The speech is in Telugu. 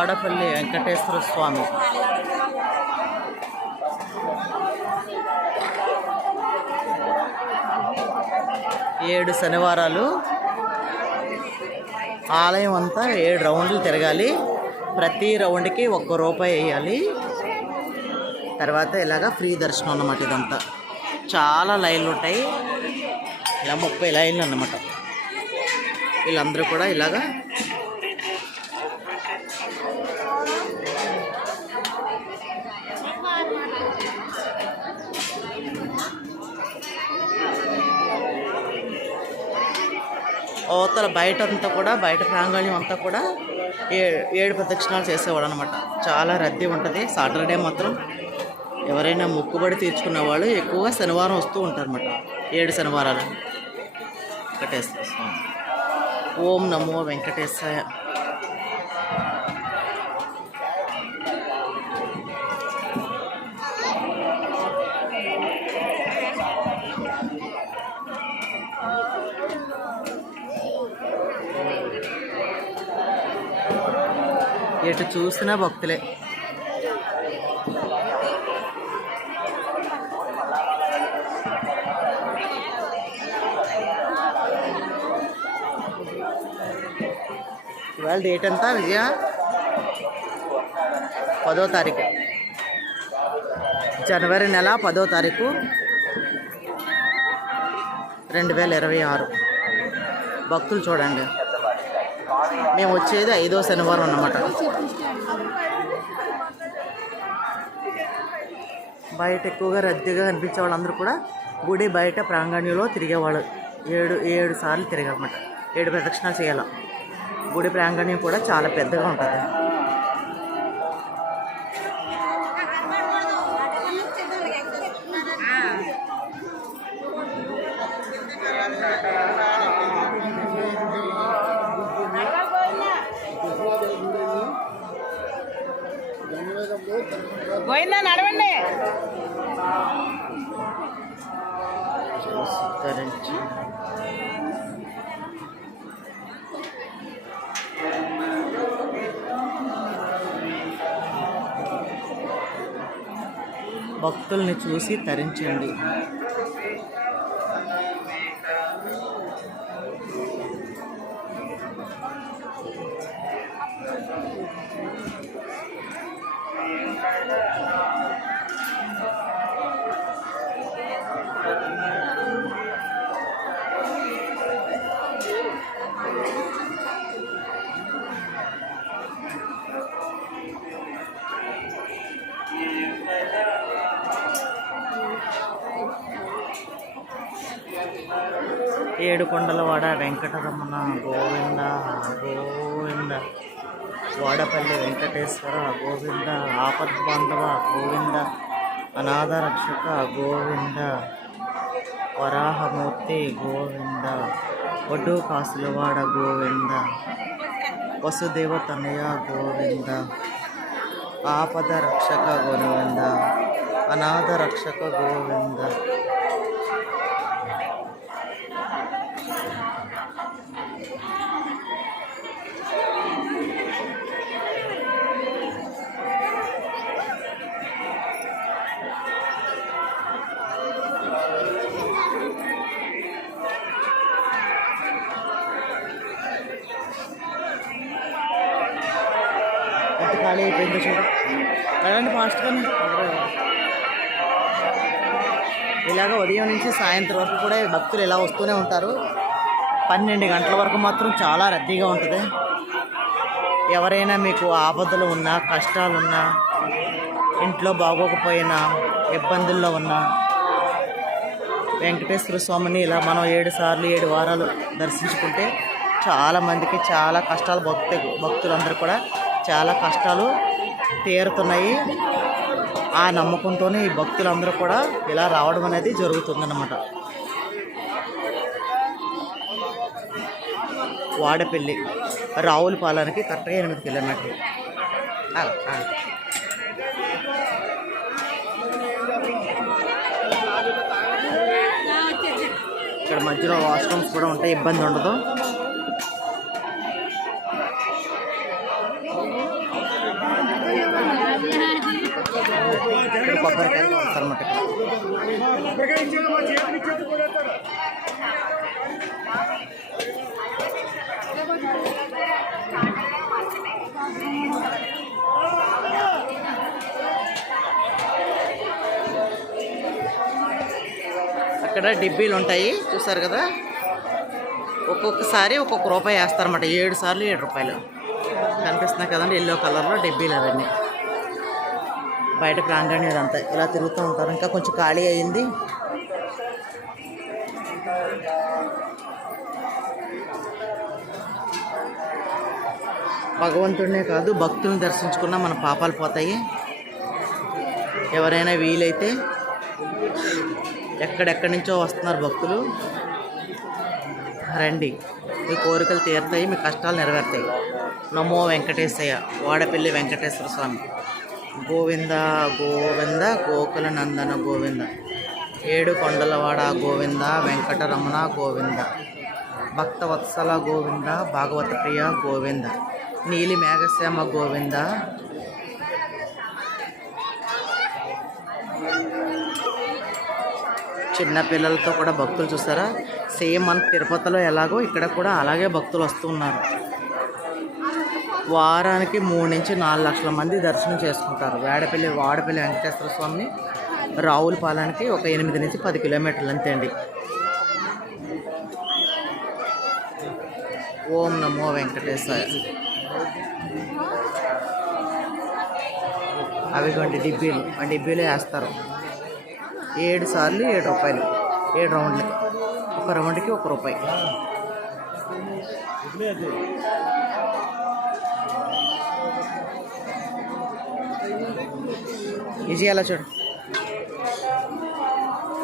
వాడపల్లి వెంకటేశ్వర స్వామి. ఏడు శనివారాలు. ఆలయం అంతా ఏడు రౌండ్లు తిరగాలి. ప్రతి రౌండ్కి ఒక్క రూపాయి వేయాలి. తర్వాత ఇలాగ ఫ్రీ దర్శనం అన్నమాట ఇదంతా. చాలా లైన్లు ఉంటాయి. ఇలా ముప్పై లైన్లు అన్నమాట. వీళ్ళందరూ కూడా ఇలాగా అవతల బయట అంతా కూడా బయట ప్రాంగణ్యం అంతా కూడా ఏ ఏడు ప్రదక్షిణాలు చేసేవాడు అనమాట చాలా రద్దీ ఉంటుంది. సాటర్డే మాత్రం ఎవరైనా మొక్కుబడి తీర్చుకున్న వాళ్ళు ఎక్కువగా శనివారం వస్తూ ఉంటారన్నమాట. ఏడు శనివారాలు. వెంకటేశ్వర స్వామి. ఓం నమో వెంకటేశ్వర ఎటు చూసినా భక్తులే. ఇవాళ డేట్ ఎంత విజయ? పదో తారీఖు. జనవరి నెల పదో తారీఖు రెండు వేల ఇరవై ఆరు. భక్తులు చూడండి. మేము వచ్చేది ఐదో శనివారం అన్నమాట. బయట ఎక్కువగా రద్దీగా కనిపించే వాళ్ళందరూ కూడా గుడి బయట ప్రాంగణ్యంలో తిరిగేవాళ్ళు. ఏడు ఏడు సార్లు తిరగమాట ఏడు ప్రదక్షిణాలు చేయాలి. గుడి ప్రాంగణ్యం కూడా చాలా పెద్దగా ఉంటుంది. ధరించి భక్తుల్ని చూసి తరించండి. ఏడుకొండలవాడ వెంకటరమణ గోవింద గోవింద. వాడపల్లి వెంకటేశ్వర గోవింద ఆపద్బాంధవ గోవింద అనాథ రక్షక గోవింద వరాహమూర్తి గోవింద ఒడ్డు కాసులవాడ గోవింద వసుదేవతనయ గోవింద ఆపద రక్షక గోవింద అనాథ రక్షక గోవింద. ఖాళీ అయిపోయింది చూడు. వెళ్ళండి ఫాస్ట్గానే ఇలాగ ఉదయం నుంచి సాయంత్రం వరకు కూడా భక్తులు ఇలా వస్తూనే ఉంటారు. పన్నెండు గంటల వరకు మాత్రం చాలా రద్దీగా ఉంటుంది. ఎవరైనా మీకు ఆపదలు ఉన్నా కష్టాలు ఉన్నా ఇంట్లో బాగోకపోయినా ఇబ్బందుల్లో ఉన్నా వెంకటేశ్వర స్వామిని ఇలా మనం ఏడు సార్లు ఏడు వారాలు దర్శించుకుంటే చాలా మందికి చాలా కష్టాలు భక్తు భక్తులందరూ కూడా చాలా కష్టాలు తీరుతున్నాయి. ఆ నమ్మకంతోనే ఈ భక్తులందరూ కూడా ఇలా రావడం అనేది జరుగుతుందన్నమాట. వాడపల్లి రావులపాలెంకి కరెక్ట్గా ఎనిమిది కిలోమీటర్లు ఇక్కడ మధ్యలో వాష్రూమ్స్ కూడా ఉంటాయి ఇబ్బంది ఉండదు. అక్కడ డిబ్బీలు ఉంటాయి చూసారు కదా? ఒక్కొక్కసారి ఒక్కొక్క రూపాయి వేస్తారన్నమాట ఏడు సార్లు ఏడు రూపాయలు. కనిపిస్తున్నాయి కదండి ఎల్లో కలర్లో డిబ్బీలు అవన్నీ. బయట ప్రాంగణం ఇదంతా ఇలా తిరుగుతూ ఉంటారు. ఇంకా కొంచెం ఖాళీ అయింది. భగవంతుడినే కాదు భక్తులను దర్శించుకున్నా మన పాపాలు పోతాయి. ఎవరైనా వీలైతే ఎక్కడెక్కడి నుంచో వస్తున్నారు భక్తులు. రండి. మీ కోరికలు తీరుతాయి మీ కష్టాలు నెరవేరుతాయి. నమో వెంకటేశయ్య వాడపల్లి వెంకటేశ్వర స్వామి. గోవింద గోవింద గోకుల నందన గోవింద. ఏడు కొండలవాడ గోవింద వెంకటరమణ గోవింద భక్తవత్సల గోవింద భాగవత ప్రియ గోవింద నీలి మేఘశ్యామ గోవింద చిన్న పిల్లలతో కూడా భక్తులు చూస్తారా? సేమ్ మన తిరుపతిలో ఎలాగో ఇక్కడ కూడా అలాగే భక్తులు వస్తున్నారు వారానికి మూడు నుంచి నాలుగు లక్షల మంది దర్శనం చేసుకుంటారు. వేడపల్లి వాడపల్లి వెంకటేశ్వర స్వామిని రావులపాలెంకి ఒక ఎనిమిది నుంచి పది కిలోమీటర్లు అంతే అండి. ఓం నమో వెంకటేశాయ. అవిగోండి డిబ్బీలు. ఆ డిబ్బీలో వేస్తారు. ఏడు సార్లు ఏడు రూపాయలు. ఏడు రౌండ్లకి. ఒక రౌండ్కి ఒక రూపాయి. ఈజీ అలా చూడు.